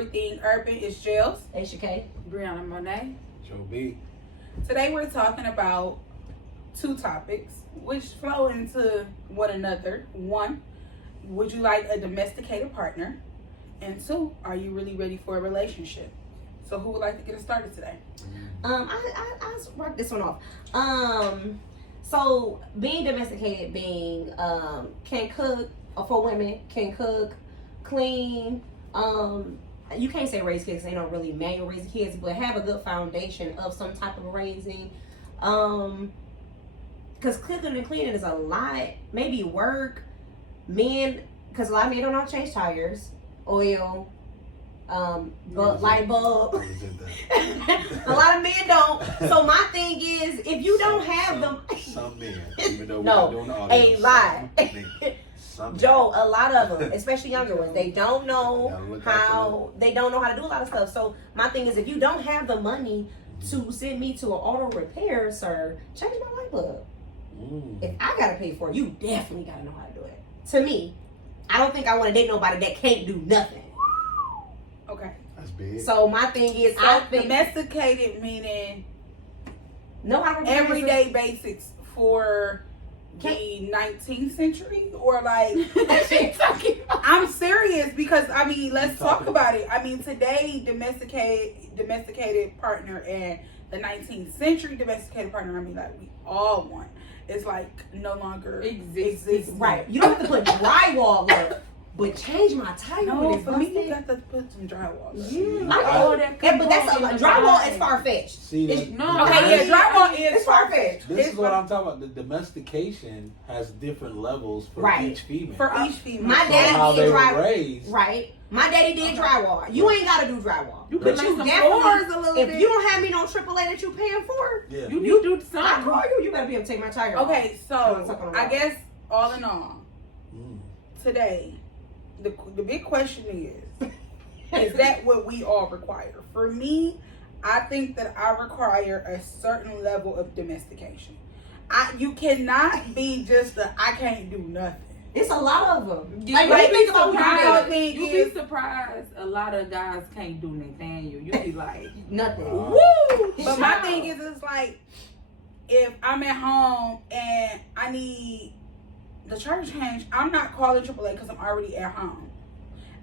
Everything Urban. It's Jels. Aisha K. Brianna Monet. Joe B. Today we're talking about two topics which flow into one another. One, would you like a domesticated partner? And two, are you really ready for a relationship? So who would like to get us started today? I rock this one off. So being domesticated, can cook, for women, can cook, clean, you can't say raise kids, they don't really manual raise kids, but have a good foundation of some type of raising. Because cooking and cleaning is a lot. Maybe work, men, because a lot of men don't know how to change tires, oil, but light bulb. A lot of men don't. So my thing is, if you don't have them, some men, even though no, we're doing all a this, lot. some Joe, a lot of them, especially younger ones, they don't know how to do a lot of stuff. So my thing is, if you don't have the money to send me to an auto repair, sir, change my light bulb. If I gotta pay for it, you definitely gotta know how to do it. To me, I don't think I want to date nobody that can't do nothing. Okay. That's big. So my thing is, So I think domesticated meaning know how to repair everyday basics for the 19th century, or like I'm serious because I mean, let's talk about it. I mean, today domesticated partner and the 19th century domesticated partner, I mean, like we all want. It's like no longer exists. Right. You don't have to put drywall up, but change my tire. No, when it's for me, busted. you got to put some drywall. Yeah, but that's drywall is far fetched. See, Drywall is far fetched. This is what I'm talking about. The domestication has different levels for each female. For each female. My So daddy how did they were drywall. raised. Right. My daddy did drywall. You ain't gotta do drywall. You But can you make some definitely, floors a little if bit. you don't have me on AAA that you paying for, Yeah. You need to do I something. call you. You better be able to take my tire off. Okay, so I guess all in all, today, the big question is that what we all require? For me, I think that I require a certain level of domestication. You cannot be just I can't do nothing. It's a lot of them. Like, Like, think about surprised. what You be surprised. A lot of guys can't do Nathaniel. You be like, nothing. Wow. Woo! But my thing is, it's like, if I'm at home and I need the church change, I'm not calling AAA because I'm already at home.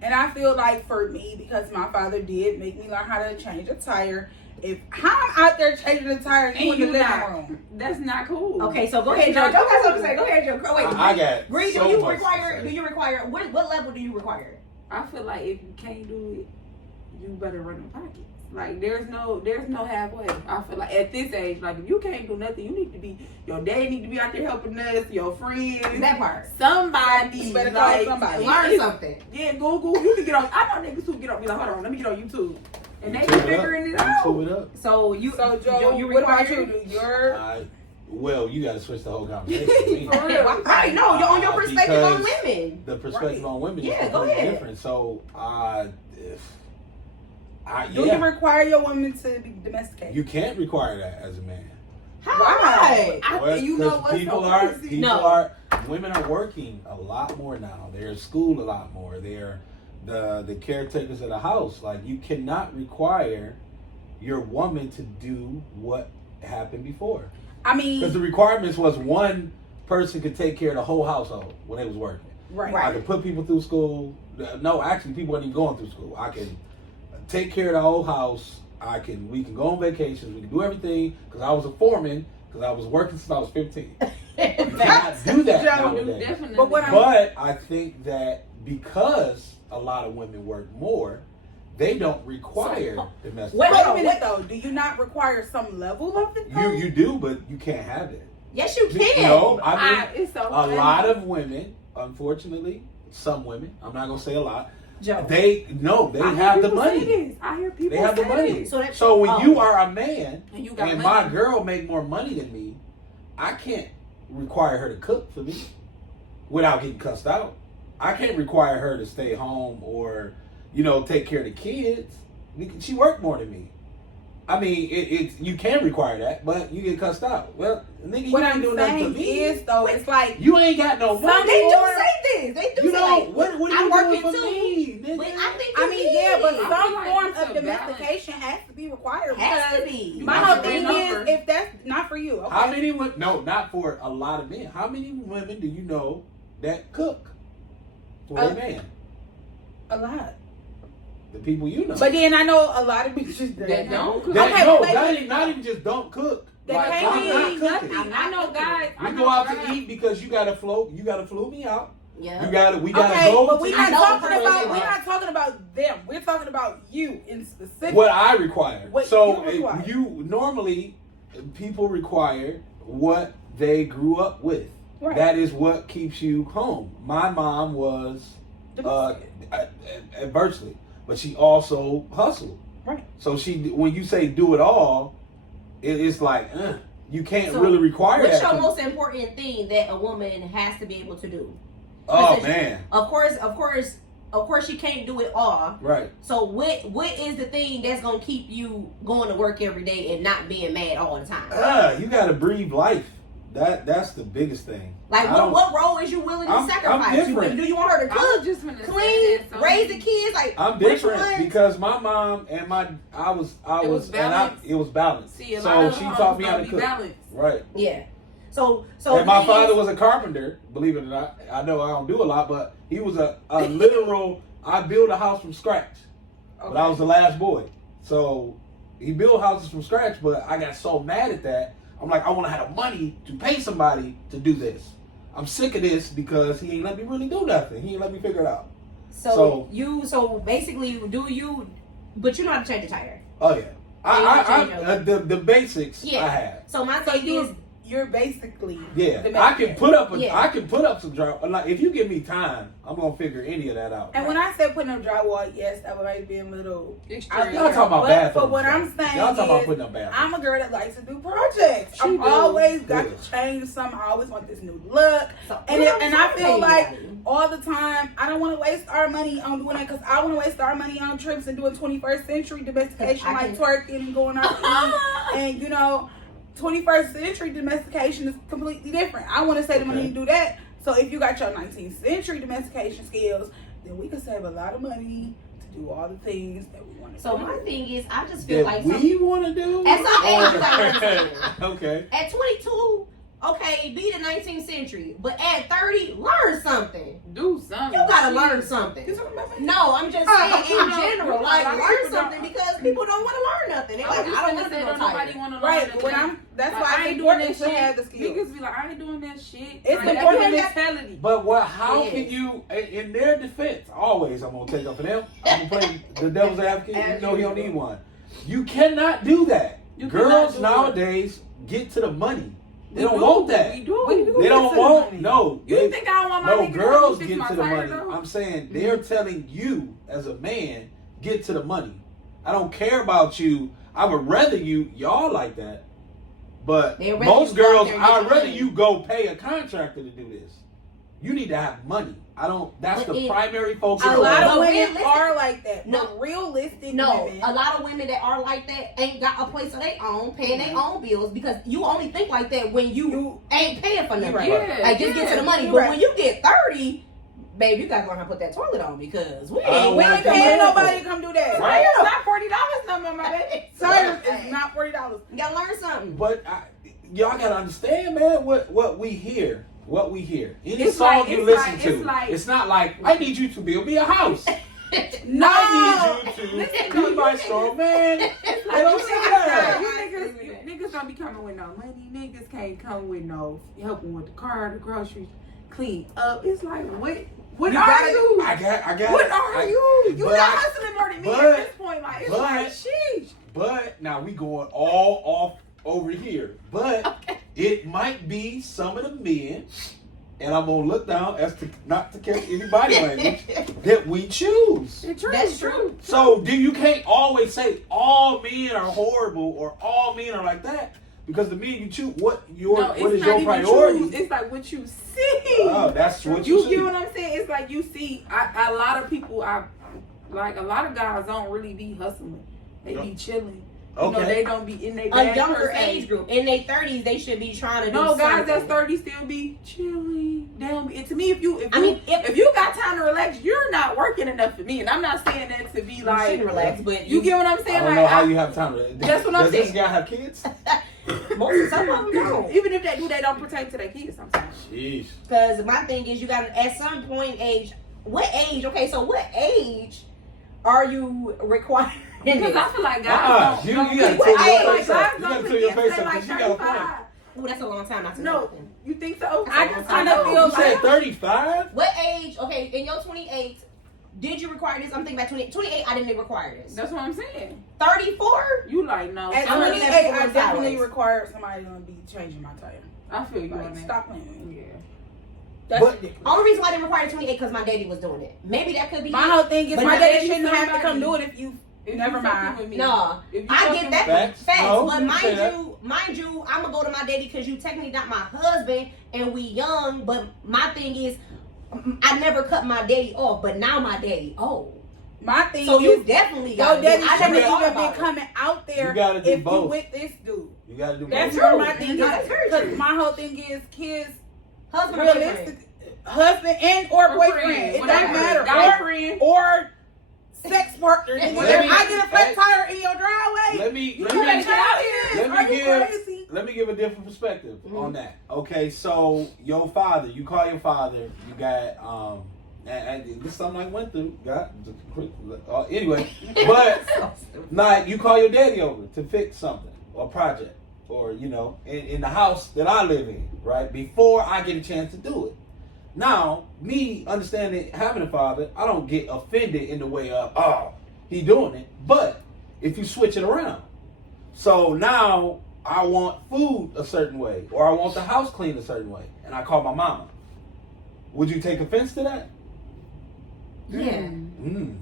And I feel like for me, because my father did make me learn how to change a tire, if I'm out there changing the tire and you in the living room, that's not cool. Okay, so go ahead, Joe. Joe got something to say. Go ahead, Joe. Wait, I got Bree, so do you much require? to Do say. you require? What level do you require? I feel like if you can't do it, you better run the pockets. Like there's no halfway. I feel like at this age, like if you can't do nothing, you need to be your dad need to be out there helping us, your friends. That part. Somebody You better call like somebody. Learn something. Yeah, Google. You can get on. I know niggas who get on. Be like, hold on, let me get on YouTube, and they be YouTube it figuring it up. out. YouTube it up. So Joe, you what about require? you? Do your Well, you got to switch the whole conversation. for me. For real. Right, no, you're on your perspective on Because women. The perspective on women is Yeah, go completely ahead. different. So, do you require your woman to be domesticated? You can't require that as a man. Why? Well, You know 'cause what's people so are crazy? people women are working a lot more now. They're in school a lot more. They're the caretakers of the house. Like you cannot require your woman to do what happened before. I mean, Because the requirements was one person could take care of the whole household when they was working. right. I could put people through school. No, actually, people weren't even going through school. I can take care of the whole house. We can go on vacations. We can do everything because I was a foreman because I was working since I was 15. You cannot do that nowadays. Definitely. But I think that because a lot of women work more, they don't require domestic. Wait a minute though. Do you not require some level of it? Though? You do, but you can't have it. Yes, you can. No, I mean it's so a funny. lot of women, unfortunately, some women. I'm not gonna say a lot. Joe. They I hear have the people say money. this. I hear people They have the say money. this. So when you are a man And you got and money. my girl make more money than me, I can't require her to cook for me without getting cussed out. I can't require her to stay home or, take care of the kids. She worked more than me. I mean, it's you can require that, but you get cussed out. Well, nigga, What you ain't I'm doing nothing to saying me. is though, it's like You ain't got no money. They do say this. They do You say know like, what are I'm you working doing for too. me, nigga. But I think I mean, yeah, but I feel some like form it's of a domestication has to be required. Has to because be. My That's whole a thing big is, number. if that's not for you, okay. How many women? No, not for a lot of men. How many women do you know that cook for a man? A lot. The people you know. But then I know a lot of bitches That don't cook. That, Okay, no, wait, not, wait. even, not even just don't cook. They Like, can't I'm be not cooking. Nothing. I know guys. We go out to eat because you gotta float. You gotta float me out. Yeah. We gotta Okay, go. but we're to not eat. talking about them. we're not talking about them. We're talking about you in specific. What I require. What So you require. you normally people require what they grew up with. Right. That is what keeps you home. My mom was virtually, but she also hustled. Right. So when you say do it all, it's like you can't So, really require What's that. your most important thing that a woman has to be able to do? Oh Because man. Of course, she can't do it all. Right. So what is the thing that's gonna keep you going to work every day and not being mad all the time? You gotta breathe life. That's the biggest thing. Like what role is you willing to I'm sacrifice? different. Do you want her to I was cook, just gonna say clean, that, so raise the kids? Like I'm which different ones? because my mom and I was balanced. it was balanced. See, a lot So of she homes taught me how don't to be cook. balanced. Right. Yeah. So And my the thing father is- was a carpenter, believe it or not. I know I don't do a lot, but he was a literal. I built a house from scratch, but I was the last boy. So he built houses from scratch, but I got so mad at that. I'm like, I want to have the money to pay somebody to do this. I'm sick of this because he ain't let me really do nothing. He ain't let me figure it out. So basically, but you know how to change a tire. Oh yeah, the basics Yeah. I have. So my So thing is, you're basically Yeah, the I can put up Yeah. I can put up some drywall. Like if you give me time, I'm gonna figure any of that out. And when I said putting up drywall, yes, that might be a little. Extreme. Y'all talking about But bathrooms. what I'm though. saying Y'all talking about is, putting up bathrooms. I'm a girl that likes to do projects. She I'm do. always got Good. to change something. I always want this new look. so, And I feel like Anybody. all the time, I don't want to waste our money on doing it because I want to waste our money on trips and doing 21st century domestication, I like can- twerking and going out to eat. And 21st century domestication is completely different. I want to save the money Okay. and do that. So if you got your 19th century domestication skills, then we can save a lot of money to do all the things that we want to do. So my thing is, I just feel that like we want to do. At some age, you gotta Or- understand. Okay. at 22, okay, be the 19th century, but at 30, learn something. Do something. You gotta Shit. learn something. You talking about me? No, I'm just saying in general, like like, learn people something don't- because people don't want to learn nothing. They're I like, was I don't just want to gonna do say, no nobody title. want to learn Right, nothing. when that's Like, why I it's ain't doing important that to shit. have the skills. Niggas be like, I ain't doing that shit. It's like, important that's a that- mentality. But how Yes. can you, in their defense, always I'm gonna take up for them. I'm gonna play the devil's advocate. You know he don't need one. You cannot do that. You cannot Girls do nowadays get to the money. They We don't do. want that. We do. We do. They don't get to the want money. no. You they- think I don't want my No, nigga girls to get fix to my the tire, money. though? I'm saying they're telling you as a man, get to the money. I don't care about you. I would rather y'all like that. But They'd rather most you go out girls, there and get I'd your rather money. you go pay a contractor to do this. You need to have money. That's But the it- primary focus. A lot of But women realistic- are like that. No. But realistic No, women. a lot of women that are like that ain't got a place of their own, paying their own bills because you only think like that when you ain't paying for nothing. Right. Yeah, Like just get to the money. You're But right. when you get 30, babe, you gotta learn how to put that toilet on because we I don't ain't We wanna ain't come paying over. nobody to come do that. Right. It's not $40 no more, my baby. Sorry, it's not $40. You gotta learn something. But y'all gotta understand, man, what we hear. What we hear. Any It's song like- you it's listen like- to. it's like- It's not like, I need you to build me a house. No. I need you to Listen, be no, my you strong man. They Like, don't you say niggas, that. niggas don't be coming with no money. Niggas can't come with no helping with the car, the groceries, clean up. It's like, what are you? I got What it. are you? You but not I- hustling more than me but- at this point. Like, it's but- like, sheesh. But now we going all off over here. But it might be some of the men, and I'm gonna look down as to not to catch anybody language that we choose. It's true. That's true. So you can't always say all men are horrible or all men are like that because the men you choose, what is your priority? Choose. It's like what you see. Oh, that's what You see. get what I'm saying? It's like you see. A lot of people, like a lot of guys don't really be hustling. They be chilling. You know, Okay. they don't be in their A bag younger per se. age group in their 30s, they should be trying to do No, guys something. that's 30 still be chilling. to me, if you got time to relax, you're not working enough for me. And I'm not saying that to be like relax, but you get what I'm saying. I don't know how you have time to. That's what I'm saying. Does this guy have kids? Some of them don't. Even if they do, they don't pertain to their kids sometimes. Jeez. Because my thing is, you got to, at some point, what age are you required? Because I feel like guys you don't gotta get- tell your Like, face guys up. You don't gotta tell your forget, face say up like because you got a point. 35. Ooh, that's a long time not to know No, nothing. you think so? I just kind of feel You said like 35? What age? Okay, in your 28, did you require this? I'm thinking about 28. I didn't require this. That's what I'm saying. 34. You like no. at I'm 28, looking at I four definitely sideways. require somebody to be changing my tire. I feel you on Like, that. stop playing. Yeah. That's But- ridiculous. Only reason why I didn't require 28 because my daddy was doing it. Maybe that could be. My whole thing is But my now daddy daddy shouldn't have to somebody- come do it if you. If Never you mind. fucking with me. No, If you I fucking get with that. me- Facts, No, but you can say that. mind you, I'm gonna go to my daddy because you technically not my husband and we young. But my thing is, I never cut my daddy off, but now my daddy old. My thing So is, you definitely your got. daddy I shouldn't never thought even been about it. coming out there You gotta do if you both. with this dude. You gotta do That's both. where true. my thing No, is. that's very 'Cause true. my whole thing is kids, Husband or boyfriend. realistic, husband and or Or boyfriend. friend, It whatever. don't matter. Guy friend. Or sex partner. Let If me- I get a flat tire in your driveway, Let me you better get out here. let me Are you give- crazy? Let me give a different perspective Mhm. on that. Okay, so your father, you call your father, you got and this is something I went through. Anyway, but like you call your daddy over to fix something or project or in the house that I live in, right? Before I get a chance to do it. Now, me understanding having a father, I don't get offended in the way of he doing it. But if you switch it around, so now I want food a certain way or I want the house cleaned a certain way, and I call my mama. Would you take offense to that? Yeah, Mm.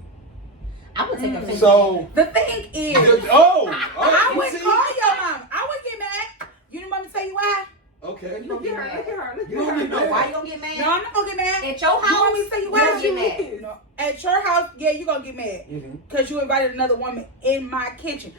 I would take offense. So, The thing is, I I would call your mom. I would get mad. You didn't want me to tell you why? Okay. You Look at her. Look at her. Look You at don't her. get mad. Why you gonna get mad? No, I'm not gonna get mad. At your house, You want me to tell you why? you don't get You mad. is. No, at your house, yeah, you gonna get mad Mhm. because you invited another woman in my kitchen.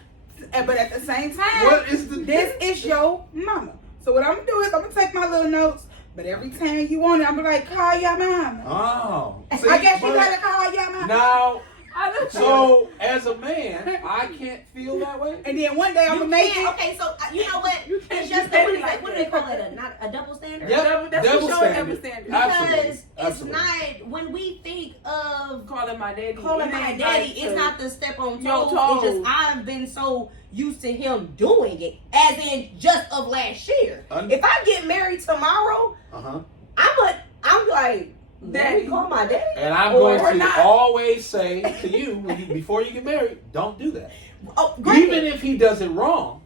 But at the same time, What is the this is your mama. So what I'm gonna do is I'm gonna take my little notes. But every time you want it, I'm gonna like call your mama. Oh. I guess you but gotta call your mama. now. I look So, as a man, I can't feel that way. And then one day I'm You gonna make can't. it. Okay, so you know what? You can't It's just do what it like do they call it? Not a double standard. Yep. That's Double for sure standard. double standard. Absolutely. Because it's Absolutely. not when we think of Calling my daddy. calling it my ain't daddy, like it's to- not the step on Your toes. toes. It's just I've been so used to him doing it, as in just of last year. If I get married tomorrow, Uh-huh. I'm like, Daddy. daddy, call my daddy. And I'm Or going to not. always say to you, before you get married, don't do that. Oh, great. Even if he does it wrong,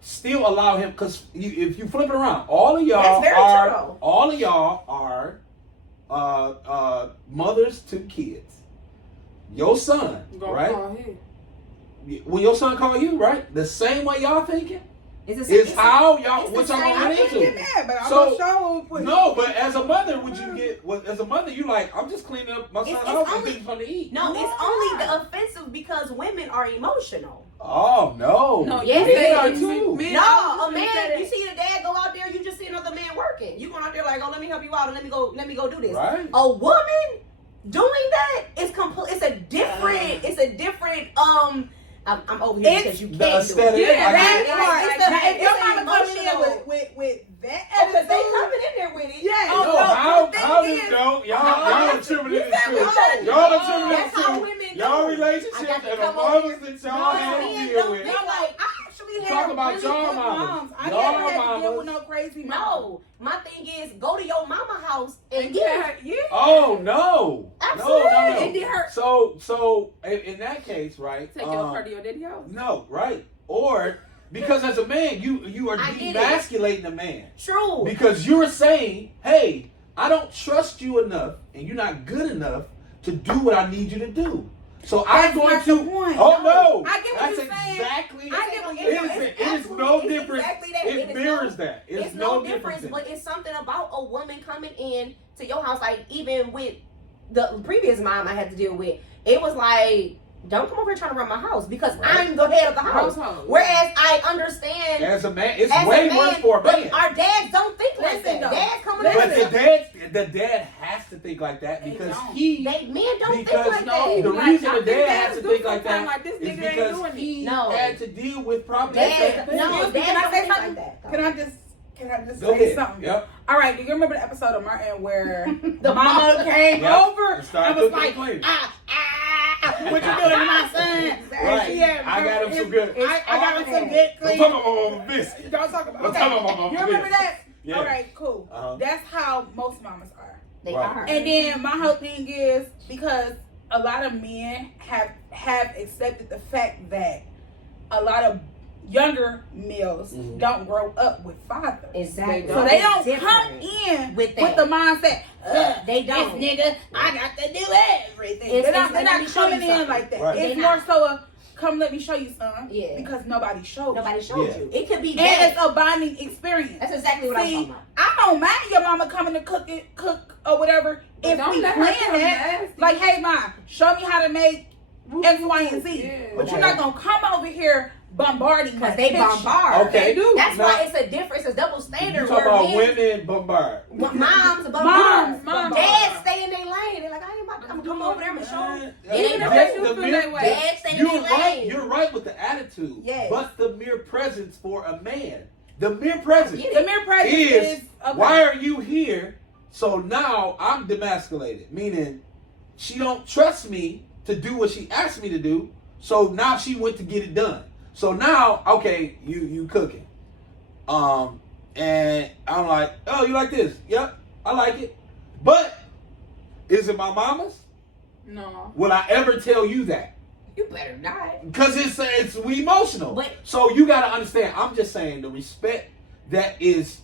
still allow him, because if you flip it around, all of y'all That's very true. are mothers to kids. Your son, Go right? call him. When your son call you, right? The same way y'all thinking It's is how y'all it's what the y'all same- I gonna get wouldn't get into. mad, but I'm So- gonna show put No, but as a mother, would you get? As a mother, you like, I'm just cleaning up my son's It's house and only- getting something to eat. No, it's only the offensive because women are emotional. Oh no! No, Yeah, they it are is. too. Men- No, I a was man, gonna say you that. see the dad go out there, you just see another man working. You going out there like, oh, let me help you out and let me go do this. Right. A woman doing that is complete. It's a different. I'm over here because you The can't do aesthetic. it. Yeah, I that get it. part. It's Now, if your an mama coming in emotional- with that Oh, because they attitude, coming in there with it. yeah. No, the how thing do is- no? Y'all attributing this said we to gotta do y'all it. attributing That's this how to women y'all do. I relationships got to and the come over mothers that y'all No, had to men deal don't with. think like, I actually Talk had about really y'all good mamas. moms. I Y'all never had to deal mamas. with no crazy moms. no. My thing is, go to your mama house and get Yeah, it. yeah. Oh no! Absolutely. No. It did hurt. So in that case, right? Take your car to your daddy house. No, right? Or because as a man, you are I get it. demasculating a man True. because you're saying, hey, I don't trust you enough, and you're not good enough to do what I need you to do. So I'm That's going not to. the point. Oh no! I get what That's you're saying. exactly. I get what It you're is. saying. It is no It's difference. exactly that. It is mirrors no- that. It's no difference, but it's something about a woman coming in to your house. Like even with the previous mom I had to deal with, it was like, don't come over here trying to run my house because Right. I'm the head of the house. Household. Whereas I understand As a man, it's as way a man, worse for a but man. our dads don't think like Listen, that. though. Dads coming But in. the dads, the dad has to think like that because men don't think because like that. the Like, reason I the think dad dads has to do think like sometimes that like this is nigga ain't because doing he No. had to deal with problems. Dad, Can no, I dad say don't think something? like that. Can I just Go say ahead. something? Yep. All right, do you remember the episode of Martin where The mama mama came Yep. over And started and was cooking like, and cleaning. what you doing to my son? Right. She had I got him some good. I got him some good Don't clean. talk about my biscuit. Don't talk about Don't talk about my You remember biscuit. that? Yeah. All right, cool. Uh-huh. That's how most mamas are. They Right. are. And then my whole thing is because a lot of men have accepted the fact that a lot of younger males Mhm. don't grow up with fathers. Exactly. So they don't It's come different. in with with that. the mindset, They don't. this nigga, I got to do everything. It's- They're not let me show you coming in something. like that. Right. It's They more not. so a, come let me show you, son. Yeah. Because nobody showed Nobody you. showed Yeah. you. It could be And bad. it's a bonding experience. That's exactly what I'm See, talking about. I don't mind your mama coming to cook or whatever But if don't we let her plan come that. nasty. Like, hey, mom, show me how to make X, Y, and Z. Yeah. But you're not gonna come over here bombarding my Because they kitchen. bombard. Okay. They do. That's Now- why it's a difference. It's a double standard. You talk where about men- women bombard. Moms, Moms, moms, dads stay in their lane. They're like, I ain't about to come over there and show them. It ain't Even no if Yes, they the do feel mere- that way. Dads stay in You're their right. lane. You're right with the attitude. Yes. But the mere presence for a man, the mere presence Get The mere presence is, okay. why are you here? So now I'm demasculated, meaning she don't trust me to do what she asked me to do. So now she went to get it done. So now, okay, you cooking, and I'm like, oh, you like this? Yep, I like it. But is it my mama's? No. Will I ever tell you that? You better not. Because it's we emotional. But- So you got to understand. I'm just saying the respect that is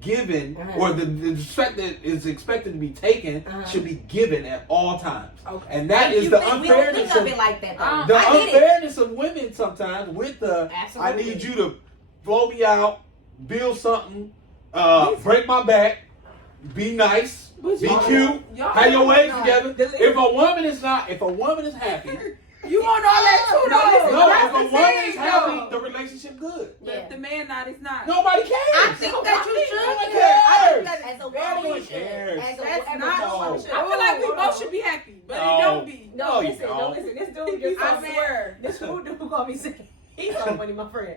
given or the respect that is expected to be taken should be given at all times. Okay. And that You is the think- we don't unfairness think of it like that, though. the I get it. unfairness of women sometimes with the Absolutely. I need you to blow me out, build something, break my back, be nice, But be y'all- cute, y'all have your ways not- together. If a woman is happy, You want all that too, though. no, That's if a the woman thing, is happy, though. the relationship good. But if the man not, it's not. Nobody cares. I think that you should Nobody care. I cares. think that As a very woman, much cares. as a That's woman, not- woman should. I feel like we both should be happy, but No. it don't be. No, No, you listen, don't. no, listen. This dude just I I swear. swear. This dude who called me sick. He's so funny, my friend.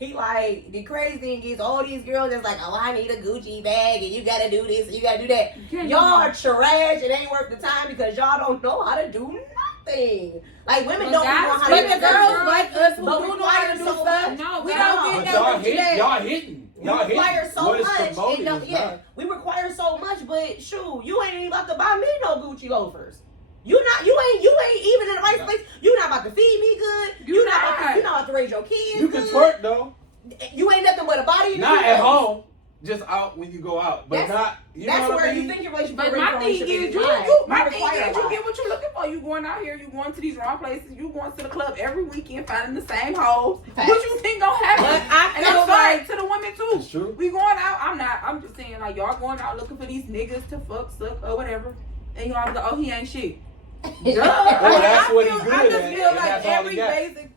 He like, the crazy thing is all these girls that's like, oh, I need a Gucci bag and you gotta do this and you gotta do that. can't Y'all do are trash. It ain't worth the time because y'all don't know how to do nothing. Like women Well, don't guys, know how to But do the nothing. girls like us who But do we know how to do require so stuff. much. No, We no. don't But get y'all no hitting. Y'all hitting. We Y'all require hitting. so What is much. promoted It don't, is yeah, not. we require so much, but shoot, you ain't even about to buy me no Gucci loafers. You ain't even in the right No. place. You not about to feed me good. You not about to raise your kids. You can good. twerk though. You ain't nothing but a body. in Not your at face. home. Just out when you go out, but That's- not. You That's know what where I mean? you think your relationship. But ready my for thing relationship is, you not. my We thing require is, a you lot. get what you're looking for. You going out here, you going to these wrong places, you going to the club every weekend, finding the same hoes. Facts. What you think gonna happen? But I And feel I'm sorry like to the women too. It's true. We going out. I'm just saying like y'all going out looking for these niggas to fuck, suck, or whatever, and y'all go, oh he ain't shit. Duh. Well, that's what he's good I just at, feel and like that's all he every got. basic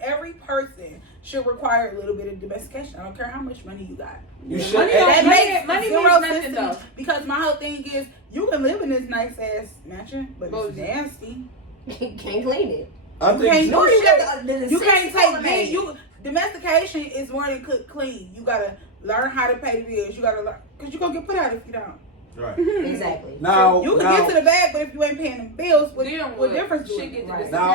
every person should require a little bit of domestication. I don't care how much money you got. You should. Money and- That Money- makes money zero means nothing, sense though. because my whole thing is you can live in this nice ass mansion, but But- it's nasty. Can't clean it. I You think can't No, do you shit. got the You can't take big. big. You domestication is more than cook clean. You gotta learn how to pay the bills. You gotta learn because you gonna get put out if you don't. Right. Exactly. Now, You can now, get to the bag, but if you ain't paying the bills, what Then what what? difference do Shit it get to make? the now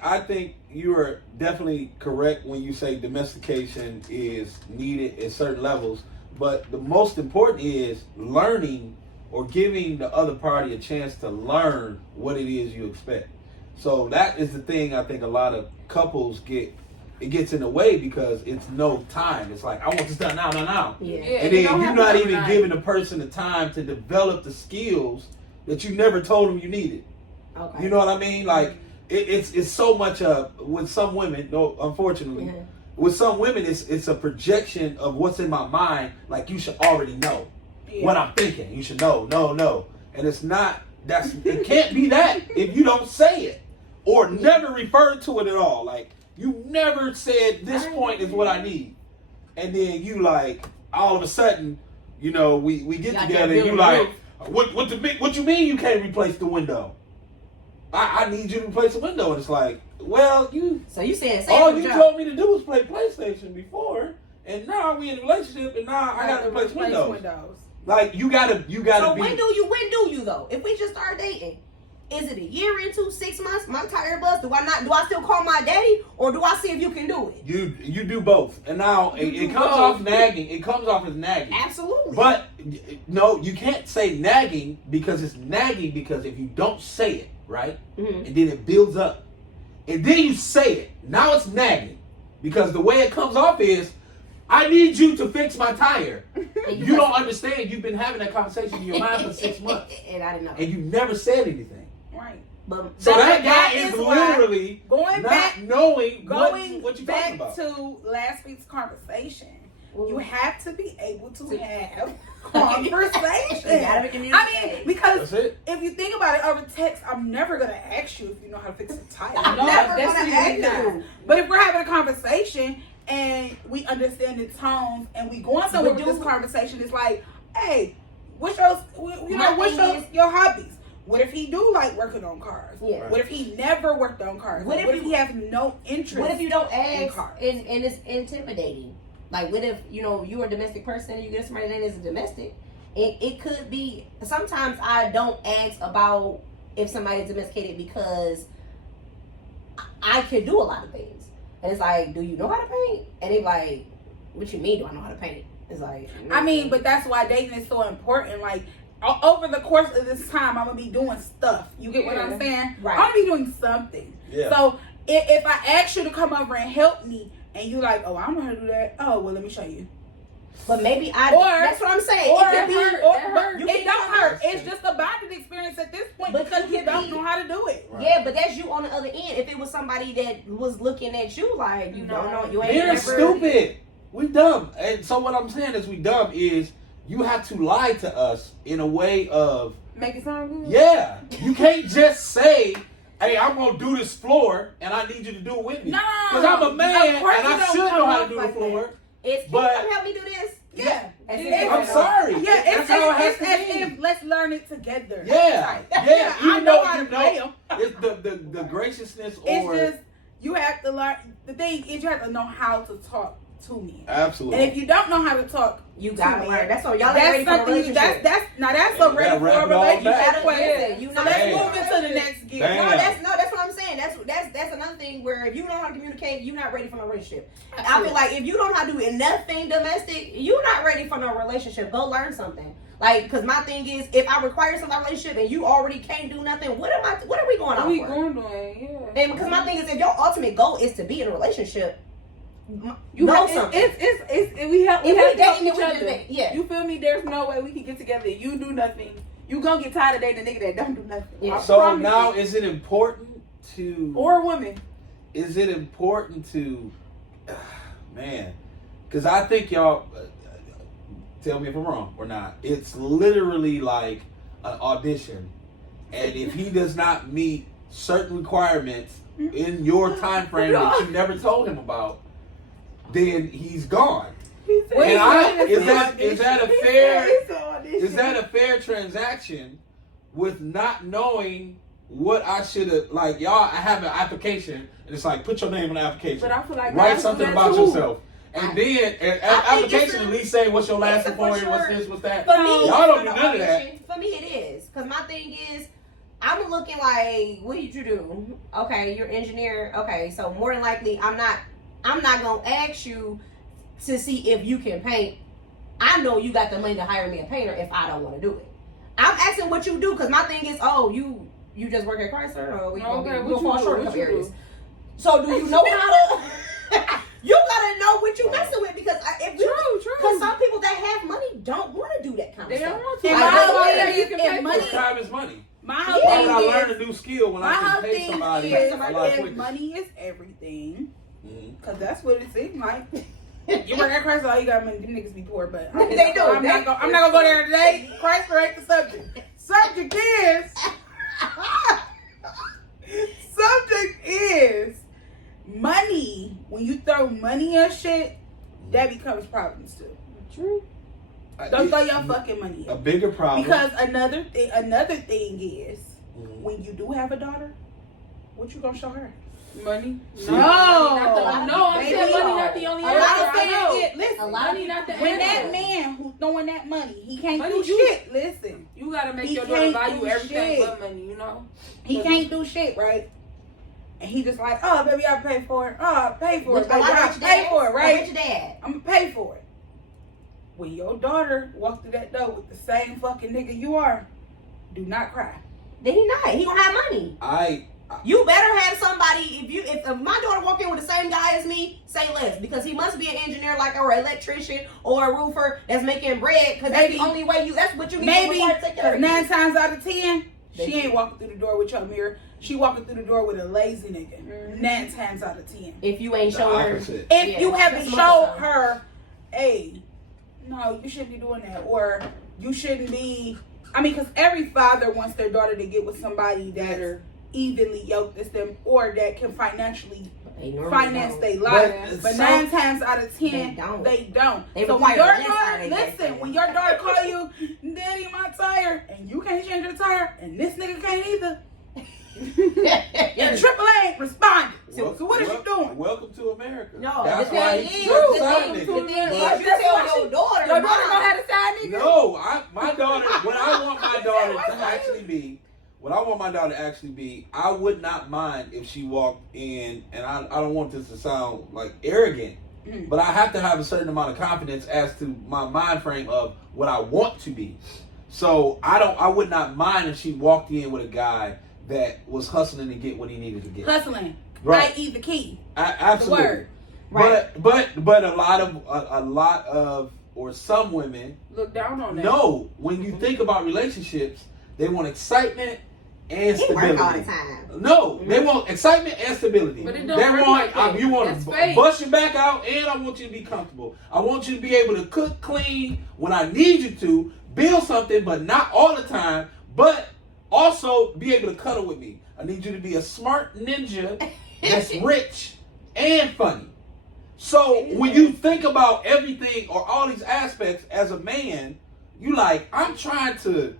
I think you are definitely correct when you say domestication is needed at certain levels. But the most important is learning or giving the other party a chance to learn what it is you expect. So that is the thing I think a lot of couples gets in the way because it's no time. It's like, I want this done now. Yeah. And it then don't you're happen not even overnight. giving the person the time to develop the skills that you never told them you needed. Okay. You know what I mean? Like, it's so much with some women, no, unfortunately, with some women, it's a projection of what's in my mind. Like, you should already know what I'm thinking. You should know, no. And it's not, it can't be that if you don't say it or never refer to it at all. Like, you never said this point is what I need. And then you like, all of a sudden, you know, we get Y'all together can't and you build like, a what you mean you can't replace the window? I need you to replace the window. And it's like, well, So you saying all you told me to do was play PlayStation before, and now we in a relationship, and now I gotta replace windows. Like you gotta So be. when do you though? If we just start dating, is it a year into 6 months? My tire bust. Do I still call my daddy, or do I see if you can do it? You do both, and now it comes off nagging. It comes off as nagging. Absolutely. But no, you can't say nagging because it's nagging because if you don't say it right, and then it builds up, and then you say it, now it's nagging because the way it comes off is, I need you to fix my tire. You don't understand. You've been having that conversation in your mind for 6 months, and I didn't know. and you never said anything. Right. But So that guy is literally going not back, knowing going what you're back talking about. to last week's conversation. Ooh. You have to be able to have conversation. You gotta communicate. I mean, because That's it. if you think about it over text, I'm never gonna ask you if you know how to fix a tire. I'm I'm never never gonna gonna ask ask you. But if we're having a conversation and we understand the tones and we going somewhere with this conversation, it's like, hey, what's your your hobbies? What if he do like working on cars? Yeah. What if he never worked on cars? What if he has no interest? What if you don't in ask cars? and it's intimidating? Like, what if, you're a domestic person and you get somebody that is a domestic? It could be, sometimes I don't ask about if somebody's domesticated because I can do a lot of things. And it's like, do you know how to paint? And they like, what you mean do I know how to paint? It's like, I mean, but that's why dating is so important. Like, over the course of this time, I'm gonna be doing stuff. You get what I'm saying? Right. I'm gonna be doing something. Yeah. So if I ask you to come over and help me, and you like, oh, I don't know how to do that. Oh, well, let me show you. But maybe that's what I'm saying. Or it don't hurt. It's just a bonding experience at this point because you don't know how to do it. Right. Yeah, but that's you on the other end. If it was somebody that was looking at you like, you don't know, you ain't We're never... stupid. We dumb. And so what I'm saying is we dumb is you have to lie to us in a way of... Make it sound good? Yeah. You can't just say, hey, I'm going to do this floor and I need you to do it with me. No. Because I'm a man and course you I don't should come know how to off do like the floor. Can But- you come help me do this? Yeah. I'm sorry. Yeah, That's how it has to as be. if let's learn it together. Yeah. Yeah, Yeah. I Even know though how you to play 'em. it's the graciousness It's or... just, you have to learn, the thing is you have to know how to talk to me. Absolutely. And if you don't know how to talk, You gotta to learn. me, That's all. Y'all ain't that's ready for a something relationship. that's Yeah, a ready you for gotta a wrap it all relationship back. question. You So not let's ready. move into the next gear. Damn. No, that's what I'm saying. That's another thing where if you don't know how to communicate, you're not ready for no relationship. I feel like if you don't know how to do nothing domestic, you're not ready for no relationship. Go learn something. Like, because my thing is, if I require something in a relationship and you already can't do nothing, what are we going on We for? going doing, yeah. And because my thing is, if your ultimate goal is to be in a relationship, You know have something. We have to help dating, each we just other. date. Yeah. You feel me? There's no way we can get together. You do nothing. You gonna get tired of dating a nigga that don't do nothing. Yeah. I So promise now, you. is it important to... Or a woman. Is it important to... Man. Because I think y'all... tell me if I'm wrong or not. It's literally like an audition. And if he does not meet certain requirements in your time frame that you never told him about, then he's gone. Is that a fair transaction with not knowing what I should have, like, y'all, I have an application and it's like, put your name on the application. But I feel like write guys something do that about too. yourself. And then an application at least say what's your last employer, what's this, what's that. For me, Y'all don't for do the none of that. audition, for me, it is. Because my thing is, I'm looking like, what did you do? Okay, you're an engineer. Okay, so more than likely, I'm not gonna ask you to see if you can paint. I know you got the money to hire me a painter if I don't want to do it. I'm asking what you do because my thing is, oh, you just work at Chrysler, or we'll fall short in some areas. So do you know how to? You gotta know what you messing with because because some people that have money don't want to do that kind of They stuff. don't want to. And Like, my whole Like, thing you is, can if pay money, Because time is money. my Why whole would I thing learn is, a new skill when my I whole can pay thing somebody is, a lot if quicker? money is everything, Mhm. because that's what it seems like. You work at Chrysler, all you got money. Them niggas be poor, but They do. I'm not gonna go there today. Chrysler ain't the subject. Subject is money. When you throw money at shit, that becomes problems too. True. Don't throw your fucking money A in. bigger problem. Because another thing is, when you do have a daughter, what you gonna show her? Money? See? No, I'm saying money not the only A answer. lot of I know. things. Listen, A lot of money not the when that answer. man who's throwing that money, he can't Money, do you- shit. Listen, You gotta make He your daughter can't value do everything shit. but money, you know? he can't do shit, right? And he just like, oh baby, I pay for it. Oh, I pay for it. A lot Baby, of I rich pay dads, for it, a right? rich dad. I'm gonna pay for it. When your daughter walked through that door with the same fucking nigga you are, do not cry. Then he not. He don't have money. I You better have somebody. If my daughter walk in with the same guy as me, say less, because he must be an engineer, like, or an electrician or a roofer that's making bread. Because that's the only way that's what you need. Maybe to take care of 9 you. times out of 10, They she ain't walking through the door with your mirror. She walking through the door with a lazy nigga. 9 times out of 10. If you ain't the showing her, opposite. If Yeah, you haven't that's showed my her, hey, no, you shouldn't be doing that, or you shouldn't be. I mean, because every father wants their daughter to get with somebody that are evenly yoked as them, or that can financially they normally finance don't. their life. But But some- 9 times out of 10, They don't. they don't. They So when require your less out daughter, of their listen, kids. when your daughter call you, Daddy, my tire, and you can't change your tire, and this nigga can't either, and AAA responded. So what is you doing? Welcome to America. No, That's the why thing he's is, a the side thing nigga. is, you That's tell why your daughter, Your daughter Mom, know how to side nigga? No, my daughter. What I want my daughter to actually be, what I want my daughter to actually be, I would not mind if she walked in, and I don't want this to sound like arrogant, but I have to have a certain amount of confidence as to my mind frame of what I want to be. So I would not mind if she walked in with a guy that was hustling to get what he needed to get. Hustling, Right. i.e. the key, Absolutely. the word. Right. But a lot of or some women, Look down on that. no, when you think about relationships, they want excitement and he work all the stability. time. No, they want excitement and stability. But it don't They work want like that. you want That's to fake. bust your back out, and I want you to be comfortable. I want you to be able to cook, clean when I need you to, build something, but not all the time. But also be able to cuddle with me. I need you to be a smart ninja that's rich and funny. So when you think about everything or all these aspects as a man, you like, I'm trying to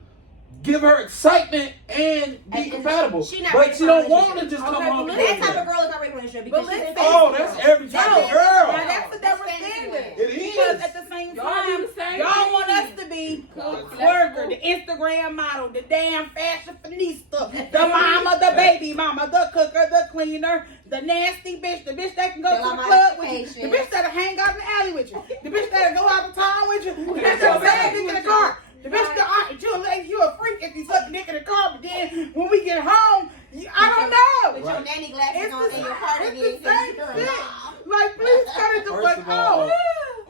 give her excitement and be And compatible. she not But ready she for a don't want to relationship. just come Okay, home but and That do type of that. girl is not ready for a relationship because But she's listen- Oh, that's every type No, of girl. now that's a double That's standard. fancy. It is. Because at the same Y'all time, do the same y'all want us thing. to be the Flexible. twerker, the Instagram model, the damn fashionista, the mama, the baby mama, the cooker, the cleaner, the nasty bitch, the bitch that can go Fill to the out club with you, the modifications. bitch that'll hang out in the alley with you, the bitch that'll go out of town with you, the bitch that'll suck dick in the car. The bitch that you a freak if you suck dick in the car, but then when we get home, I don't know. With your nanny glasses It's on the and your same- cardigan. it's the same because shit. you're a mom. Like, please cut it the First fuck of all, out.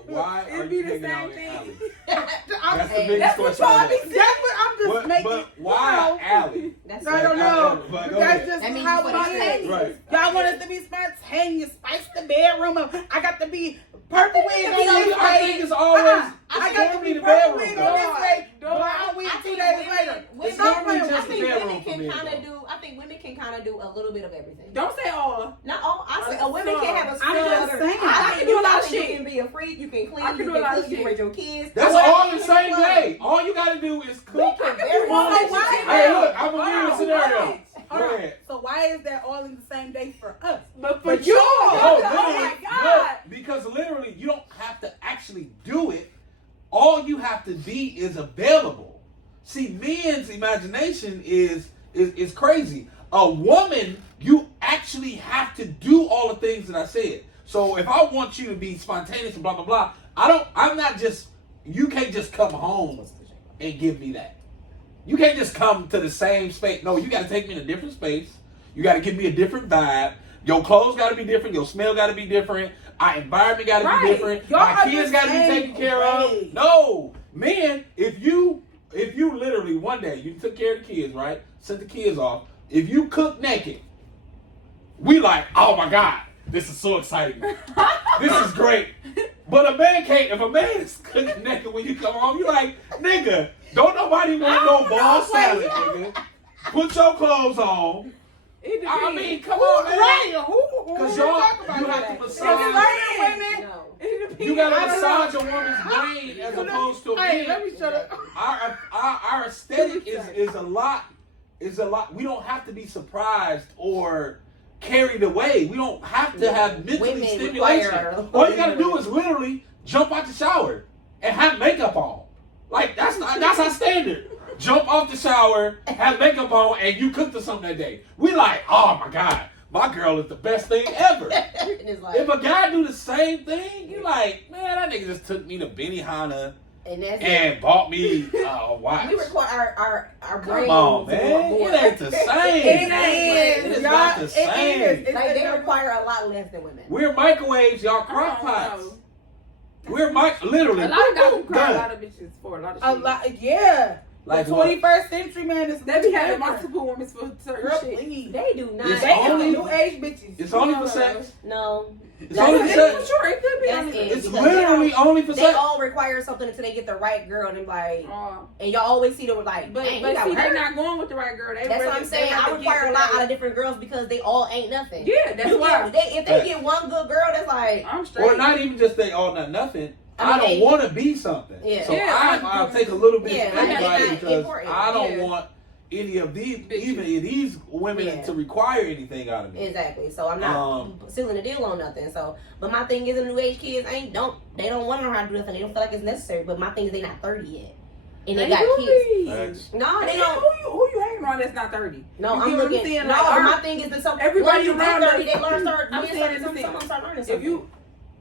why are It'd be you the hanging same out in thing. alley? I'm, That's the Hey, biggest that's what question. y'all I be. got. That's what I'm just making. But why alley? That's I don't Like, know. but But go that's ahead. just That means how you put it spontaneous. straight. Right. Y'all want us to be spontaneous, spice the bedroom up. I got to be purple wig on I this think way. it's always I got to normally be the purple bedroom. wig on this way. Dog. Brown wig I 2 think days women- later. women- It's not playing normally I with just think me. bedroom women for can me, kind though. of do. I think women can kind of do a little bit of everything. Don't say all. Not all. I say a women can have a I'm scrub. just saying. I can do a lot of You shit. can be a freak. You can clean. I can You do a can lot of cook. You can shit. raise your kids. That's Whatever all you the same want. day. All you gotta do is cook. can do very all much. that shit. Hey, look, I'm Hold gonna give you a on, scenario. hold on. Hold Go on. ahead. So why is that all in the same day for us? But for But you, you- Oh, oh literally, my God. look, because literally, you don't have to actually do it. All you have to be is available. See, men's imagination is crazy. A woman, you actually have to do all the things that I said. So if I want you to be spontaneous and blah blah blah, I'm not just. You can't just come home and give me that. You can't just come to the same space. No, you got to take me in a different space. You got to give me a different vibe. Your clothes got to be different. Your smell got to be different. Our environment got to Right. be different. Y'all My are kids the got to be same taken care way. of. No, man. If you literally one day you took care of the kids, right? Sent the kids off. If you cook naked, we like, oh my God, this is so exciting. This is great. But a man can't. If a man is cooking naked when you come home, you like, nigga, don't nobody want no ball salad, nigga. Put your clothes on. I mean, come on, man. Right? Who Because you y'all, talking about? you have to Is it massage. certain women? No. You gotta massage a woman's brain as opposed to Hey, men. let me shut up. Our aesthetic is a lot. We don't have to be surprised or carried away. We don't have to have mentally Women stimulation. require- All you gotta do is literally jump out the shower and have makeup on. Like that's our standard. Jump off the shower, have makeup on, and you cooked or something that day. We like, oh my God, my girl is the best thing ever. And it's like, If a guy do the same thing, you like, man, that nigga just took me to Benihana and that's and bought me a watch. we require our brains. Come on, to man. want more. It ain't the same. It It's not the is. same. Like they require a lot less than women. We're microwaves, y'all crock pots. We're literally. A lot of guys require a done. lot of bitches for a lot of A shit. lot, yeah. Like the what? 21st century, man, is They be having different. multiple women for certain Girl, shit. please. They do not. It's They only- new age bitches. It's only for sex. No. It's That's only for it. sex. Sure, it could be That's only it. It's Because literally only for They sex. all require something until they get the right girl, and like, Uh, and y'all always see them like, but dang, but you got see, they're her. not going with the right girl. They That's really, what I'm saying. they have I to require get a lot the out of different girls because they all ain't nothing. Yeah, that's You why. get, if they get one good girl, that's like, I'm straight. Or not even just they all not nothing. I I mean, don't want to be something. Yeah. So Yeah, I'll take a little bit Yeah, from like, everybody it's not because important. I don't Yeah. want any of these, Bitches. even these women Yeah. to require anything out of me. exactly. So I'm not sealing the deal on nothing. So, but my thing is, the new age kids they don't want to know how to do nothing. They don't feel like it's necessary. But my thing is, they not 30 yet, and they got kids. Facts. No, they Who don't. you hanging around that's not 30? No, You I'm get what looking. saying? No, Like, but my our- thing is that some everybody when you around get 30, us- they learn start. I'm Some saying it's the learning something. If you,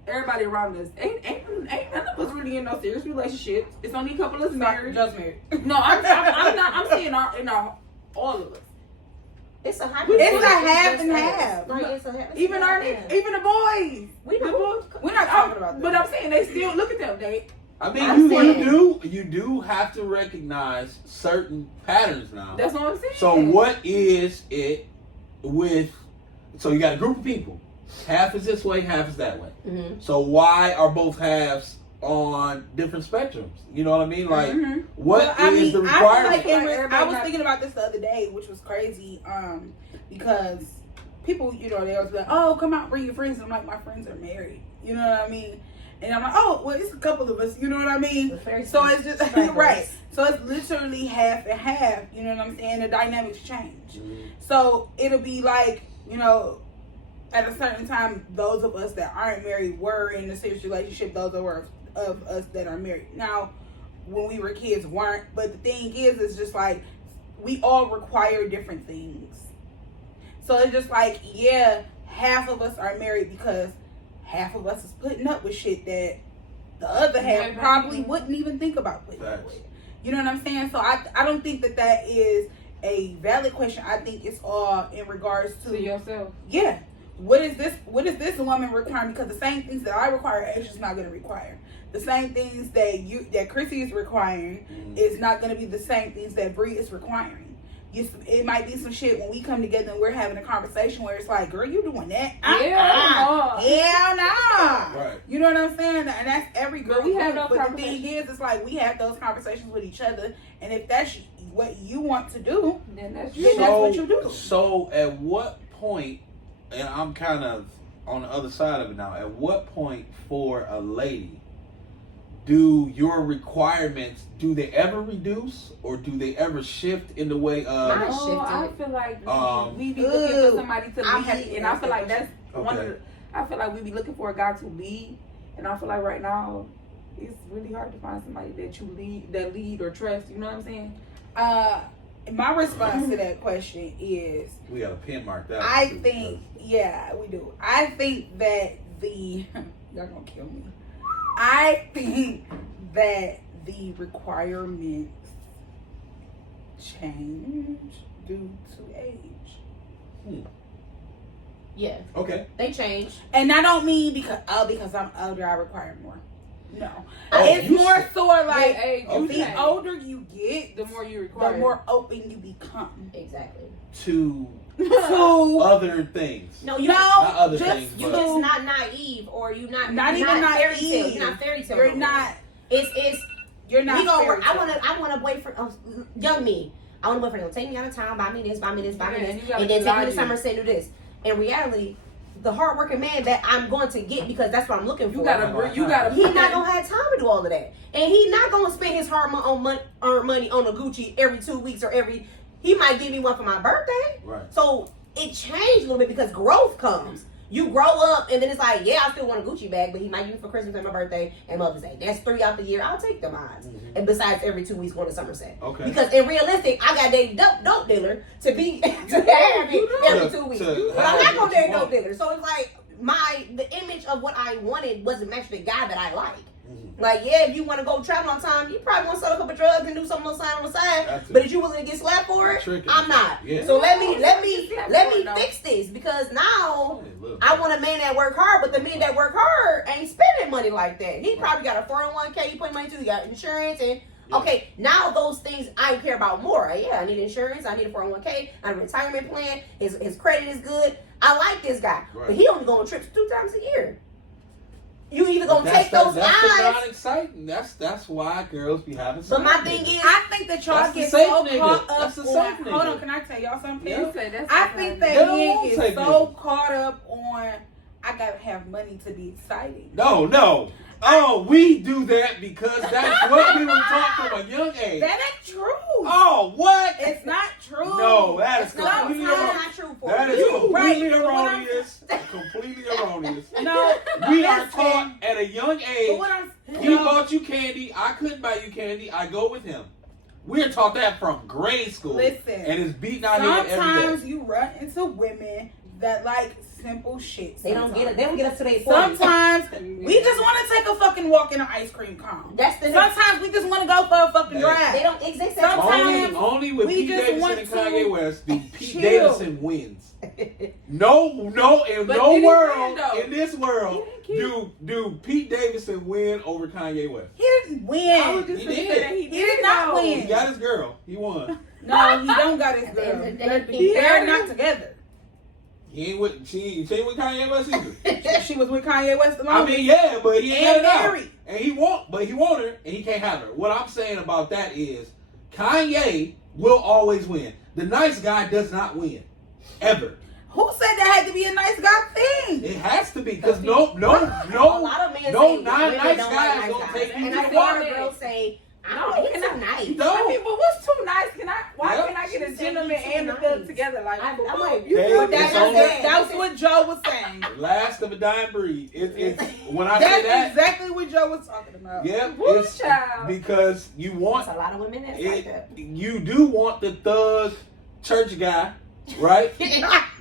everybody around us, ain't none of us really in no serious relationships. It's only a couple of us married. Just married. No, I'm not. I'm saying all of us. It's a high. It's a half and half. Like, it's a half. Even our even the boys. We The don't. boys. We're not talking about that. But I'm saying they still look at them. They I mean, I'm saying- you do have to recognize certain patterns now. that's what I'm saying. So what is it with? So you got a group of people. Half is this way, half is that way. Mm-hmm. So why are both halves on different spectrums? You know what I mean? Like, what Well, is the I feel requirement? like Everybody I was not- thinking about this the other day, which was crazy, because people, they was like, oh, come out, bring your friends. And I'm like, my friends are married. You know what I mean? And I'm like, oh, well, it's a couple of us. You know what I mean? So it's just, right. So it's literally half and half. You know what I'm saying? The dynamics change. Mhm. So it'll be like, at a certain time, those of us that aren't married were in a serious relationship. Those of us that are married. Now, when we were kids, weren't. But the thing is, it's just like, we all require different things. So it's just like, yeah, half of us are married because half of us is putting up with shit that the other half probably wouldn't even think about putting up with. You know what I'm saying? So I don't think that is a valid question. I think it's all in regards to yourself. yeah. What is this woman requiring? Because the same things that I require, Asia's not going to require. The same things that Chrissy is requiring is not going to be the same things that Bree is requiring. It might be some shit when we come together and we're having a conversation where it's like, girl, you doing that? Hell nah. Right. You know what I'm saying? And that's every girl. But we have those But the thing is, it's like we have those conversations with each other, and if that's what you want to do, Then that's then that's what you do. So at what point, and I'm kind of on the other side of it now, at what point for a lady do your requirements, do they ever reduce or do they ever shift in the way of... Mine No, I shifted. feel like Um, we be looking for somebody to I lead, hate and I feel like that's one of Okay. the. I feel like we be looking for a guy to lead, and I feel like right now it's really hard to find somebody that lead or trust. You know what I'm saying? My response to that question is, We got a pin mark that. I think, yeah, we do. I think that y'all gonna kill me. I think that the requirements change due to age. Yeah, Okay. they change. And I don't mean because I'm older, I require more. No. Oh, It's you more said- so like, age, you the change. older you get, The more you require, the more open you become. Exactly. To To other things. No, you Not other just things, You but- just not naive, or you not even fairy tale. naive. You're not fairy tale. you're no more. not. It's You're not. we gonna fairy work. I tale. want a boyfriend. Young me. I want a boyfriend to take me out of town, buy me this, buy me this, buy me Yeah, this, you gotta and then be take me to logical. Somerset, do this. In reality, the hardworking man that I'm going to get, because that's what I'm looking for. You gotta. He not gonna have time to do all of that, and he not gonna spend his hard earned money on a Gucci every 2 weeks or every. He might give me one for my birthday. Right. So it changed a little bit because growth comes. You grow up, and then it's like, yeah, I still want a Gucci bag, but he might give me for Christmas and my birthday and Mother's Day. That's 3 out the year. I'll take the odds. Mm-hmm. And besides, every 2 weeks going to Somerset. Okay. Because in realistic, I got a dope dealer to be to have it every 2 weeks. But I'm not gonna date a dope dealer. So it's like the image of what I wanted wasn't matching the guy that I like. Mm-hmm. Like, yeah, if you want to go travel on time, you probably want to sell a couple drugs and do something on the side. But if you willing to get slapped for it, Tricky. I'm not. Yeah. So let me fix this, because now I want a man that work hard, but the men that work hard ain't spending money like that. He probably got a 401k he put money to, he got insurance, and okay, now those things I care about more. Yeah, I need insurance, I need a 401k, I need a retirement plan, his credit is good. I like this guy, but he only go on trips 2 times a year. You either gonna take those That's eyes. not exciting. That's why girls be having. But my thing is, I think that y'all That's the get safe so nigga. caught up That's the on. safe Hold nigga. on, can I tell y'all something? You say that's I the think kind that They don't men want get safe so niggas. caught up on. I gotta have money to be exciting. No. Oh, we do that because that's what we were taught from a young age. That ain't true. Oh, what? It's not true. No, that is it's not completely not true for That is you. completely Right. erroneous. Completely erroneous. No, We are listen. taught at a young But age. what I'm He bought you candy. I couldn't buy you candy. I go with him. We're taught that from grade school. Listen. And it's beaten out here every sometimes day. you run into women that like simple shit. They don't get it. They don't get us to their point. Sometimes we just want to take a fucking walk in an ice cream cone. That's the. Sometimes we just want to go for a fucking drive. They don't exist. Sometimes Only with we Pete just Davidson want and to Kanye West do Pete chill. Davidson wins. No, in But no did he world, win, though? in this world, He didn't do Pete Davidson win over Kanye West. He didn't win. I was just He gonna did. say that He did not though. win. He got his girl. He won. No, he don't got his At the end girl. of the day, They're not together. He ain't with she ain't with Kanye West either. She was with Kanye West alone. I mean, yeah, but he ain't And got it out. married. And he want her, and he can't have her. What I'm saying about that is, Kanye will always win. The nice guy does not win, ever. Who said that had to be a nice guy thing? It has to be because no a lot of men say nice women don't guys like gonna nice take guys. you And to I the see a lot water. of girls say, No, "Oh, he's can so I- nice." You don't. I mean, but what's too nice? Why Yep. can I get a She said gentleman he's too and a thug nice. together? Like, I'm like, you They- put it's that only- on there. That's what Joe was saying. Last of a dying breed. It's when I say That's that. exactly what Joe was talking about. Yep, Woo, it's child. because you want There's a lot of women that's like that. you do want the thug church guy, right?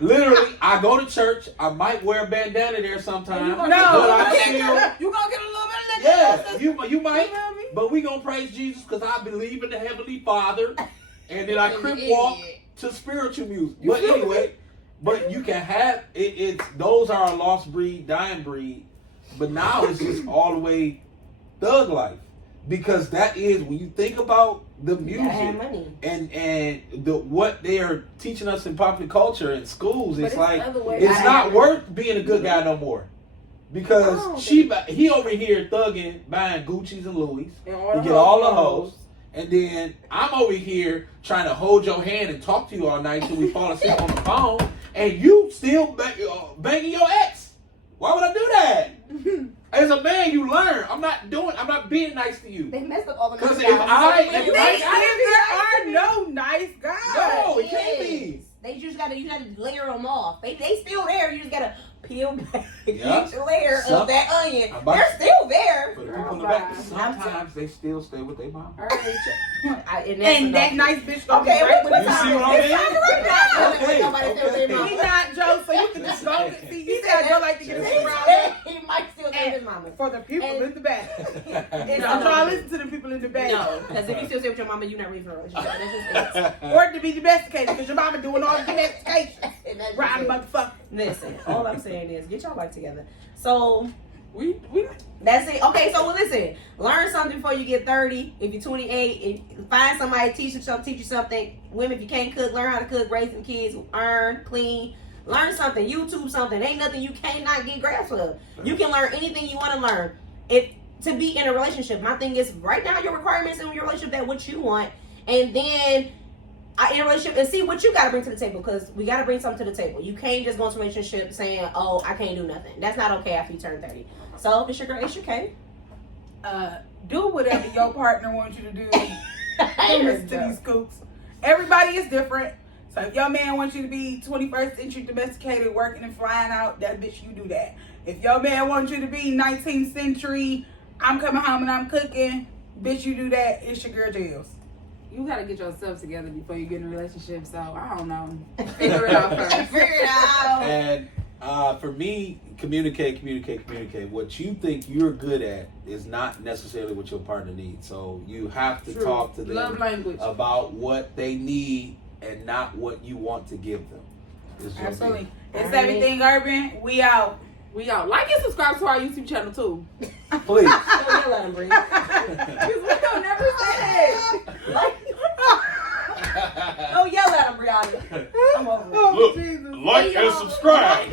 Literally, I go to church. I might wear a bandana there sometime. You but gonna- I you still, gonna get a little bit of yeah, liquor. you might. feel me? But we gonna praise Jesus because I believe in the Heavenly Father, and then I crip walk to spiritual music. But feel me? anyway, but you can have it. It's those are a lost breed, dying breed. But now it's just all the way thug life because that is when you think about the You gotta have music money. and the what they are teaching us in popular culture in schools. But It's like other ways. it's I not have- worth being a good guy no more. Because Oh, he over here thugging, buying Gucci's and Louis. And You get all the hoes. And then I'm over here trying to hold your hand and talk to you all night till we fall asleep on the phone. And you still banging your ex. Why would I do that? As a man, you learn. I'm not being nice to you. They messed up all the Because nice if guys. I- So if you I- ain't- There are no nice guys. No, it can't be. They just gotta layer them off. They still there. You just gotta peel back Yeah. each layer Some- of that onion. I'm about- They're still there. For the people in the back, Girl, sometimes they still stay with their mom. All right. And that nice bitch gonna Okay, be right with what You us. see what I mean? Okay. He not Joe, so you can just go and see. You said Joe like to get his around He might still stay with his mama. for the people And- in the back. It's Now, not- y'all listen to the people in the back. No, because if you still stay with your mama, you're not ready for a relationship. That's just it. Or to be domesticated, because your mama doing all the domestication. And that's just Riding it. motherfucker. Listen, all I'm saying is get your life together. So We that's it. Okay, so well, listen, learn something before you get 30. If you're 28, find somebody to teach you something. Women, if you can't cook, learn how to cook, raise some kids, earn, clean. Learn something, YouTube something. Ain't nothing you cannot get grasp of. You can learn anything you want to learn. If to be in a relationship, my thing is right now your requirements in your relationship that what you want, and then in a relationship and see what you got to bring to the table, because we got to bring something to the table. You can't just go into a relationship saying, "Oh, I can't do nothing." That's not okay after you turn 30. So if it's your girl, it's your K. Do whatever your partner wants you to do. Don't listen to these scoops. Everybody is different. So if your man wants you to be 21st century domesticated, working and flying out, that bitch, you do that. If your man wants you to be 19th century, I'm coming home and I'm cooking, bitch, you do that. It's your girl Jails. You gotta get yourself together before you get in a relationship. So I don't know. Figure it out first. Figure it out. And for me, communicate. What you think you're good at is not necessarily what your partner needs. So you have to talk to them Love language about what they need and not what you want to give them. Absolutely. It's everything urban. We out. We out. Like and subscribe to our YouTube channel too. Please. Don't let them breathe. Because we don't never say that. Don't yell at him, Brianna. I'm over it. Oh, Look, Jesus. like and subscribe.